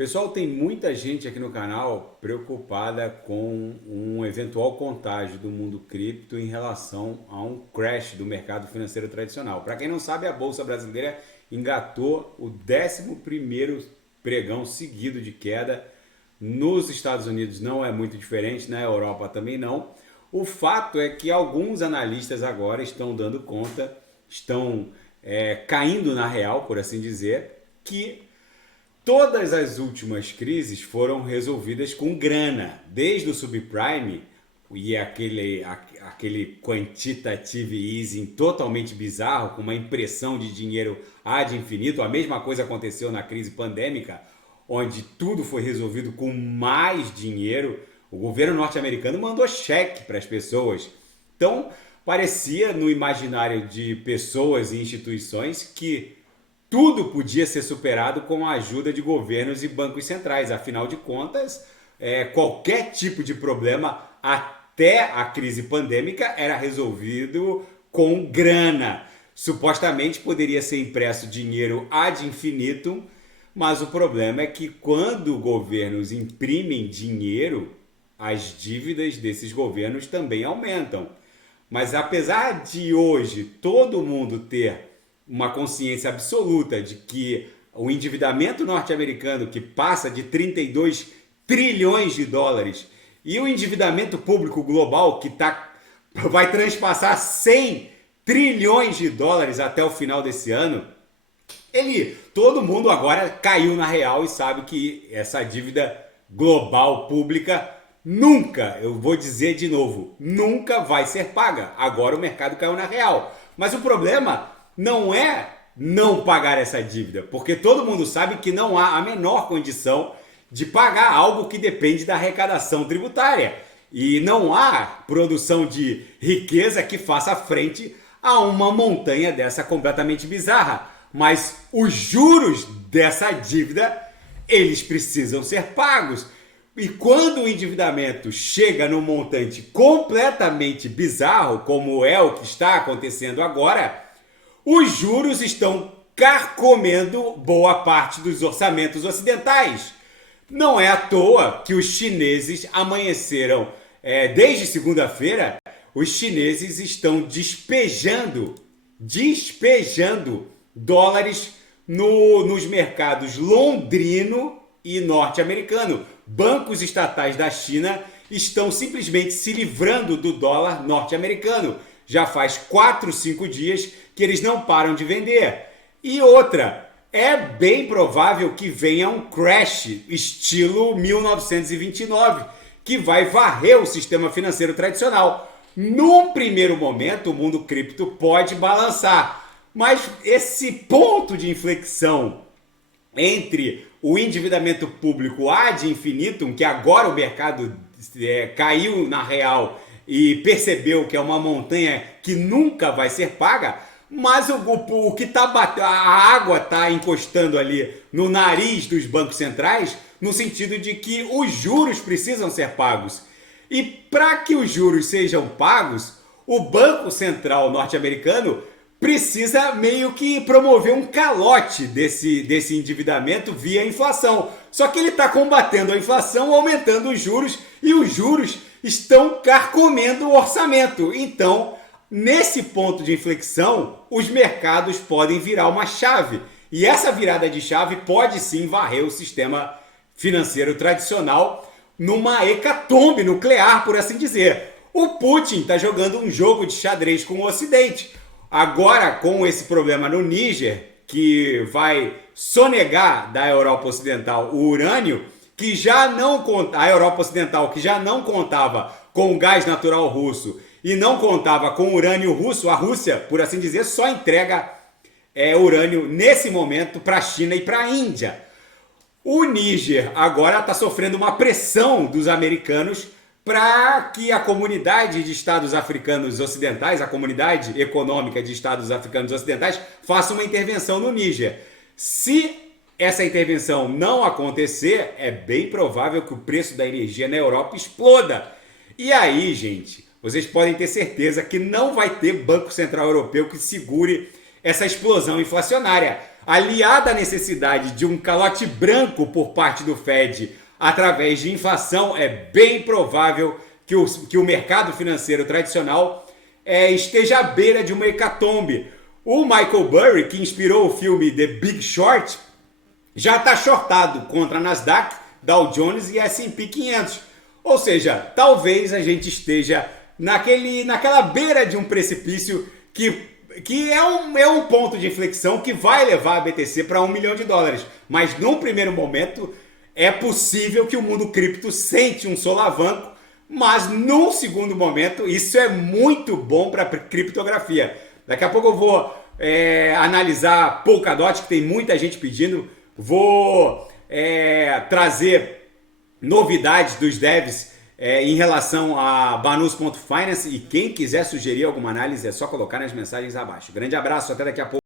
Pessoal, tem muita gente aqui no canal preocupada com um eventual contágio do mundo cripto em relação a um crash do mercado financeiro tradicional. Para quem não sabe, a Bolsa Brasileira engatou o 11º pregão seguido de queda. Nos Estados Unidos não é muito diferente, na Europa também não. O fato é que alguns analistas agora estão dando conta, estão caindo na real, por assim dizer, que todas as últimas crises foram resolvidas com grana, desde o subprime e aquele quantitative easing totalmente bizarro, com uma impressão de dinheiro ad infinito. A mesma coisa aconteceu na crise pandêmica, onde tudo foi resolvido com mais dinheiro. O governo norte-americano mandou cheque para as pessoas. Então, parecia no imaginário de pessoas e instituições que tudo podia ser superado com a ajuda de governos e bancos centrais. Afinal de contas, qualquer tipo de problema, até a crise pandêmica, era resolvido com grana. Supostamente poderia ser impresso dinheiro ad infinitum, mas o problema é que quando governos imprimem dinheiro, as dívidas desses governos também aumentam. Mas apesar de hoje todo mundo ter uma consciência absoluta de que o endividamento norte-americano, que passa de 32 trilhões de dólares, e o endividamento público global, que vai transpassar 100 trilhões de dólares até o final desse ano, todo mundo agora caiu na real e sabe que essa dívida global pública nunca, eu vou dizer de novo, nunca vai ser paga. Agora o mercado caiu na real. Mas o problema não é não pagar essa dívida, porque todo mundo sabe que não há a menor condição de pagar algo que depende da arrecadação tributária. E não há produção de riqueza que faça frente a uma montanha dessa completamente bizarra. Mas os juros dessa dívida, eles precisam ser pagos. E quando o endividamento chega num montante completamente bizarro, como é o que está acontecendo agora, os juros estão carcomendo boa parte dos orçamentos ocidentais. Não é à toa que os chineses amanheceram, desde segunda-feira, os chineses estão despejando dólares nos mercados londrino e norte-americano. Bancos estatais da China estão simplesmente se livrando do dólar norte-americano. Já faz 4, 5 dias que eles não param de vender. E outra, é bem provável que venha um crash estilo 1929, que vai varrer o sistema financeiro tradicional. Num primeiro momento, o mundo cripto pode balançar, mas esse ponto de inflexão entre o endividamento público ad infinitum, que agora o mercado caiu na real e percebeu que é uma montanha que nunca vai ser paga, mas o que está batendo, a água está encostando ali no nariz dos bancos centrais, no sentido de que os juros precisam ser pagos. E para que os juros sejam pagos, o Banco Central norte-americano precisa meio que promover um calote desse endividamento via inflação. Só que ele está combatendo a inflação, aumentando os juros, e os juros estão carcomendo o orçamento. Então, nesse ponto de inflexão, os mercados podem virar uma chave. E essa virada de chave pode sim varrer o sistema financeiro tradicional numa hecatombe nuclear, por assim dizer. O Putin está jogando um jogo de xadrez com o Ocidente. Agora, com esse problema no Níger, que vai sonegar da Europa Ocidental o urânio, que já não a Europa Ocidental, que já não contava com o gás natural russo e não contava com o urânio russo, a Rússia, por assim dizer, só entrega urânio nesse momento para a China e para a Índia. O Níger agora está sofrendo uma pressão dos americanos para que a comunidade de estados africanos ocidentais, a comunidade econômica de estados africanos ocidentais, faça uma intervenção no Níger. Se essa intervenção não acontecer, é bem provável que o preço da energia na Europa exploda. E aí, gente, vocês podem ter certeza que não vai ter Banco Central Europeu que segure essa explosão inflacionária. aliada à necessidade de um calote branco por parte do Fed através de inflação, é bem provável que o mercado financeiro tradicional esteja à beira de uma hecatombe. O Michael Burry, que inspirou o filme The Big Short, já está shortado contra a Nasdaq, Dow Jones e S&P 500. Ou seja, talvez a gente esteja naquela beira de um precipício que é um ponto de inflexão que vai levar a BTC para $1 milhão. Mas num primeiro momento é possível que o mundo cripto sente um solavanco, mas num segundo momento isso é muito bom para a criptografia. Daqui a pouco eu vou analisar Polkadot, que tem muita gente pedindo. Vou trazer novidades dos devs em relação a Banus.finance, e quem quiser sugerir alguma análise é só colocar nas mensagens abaixo. Grande abraço, até daqui a pouco.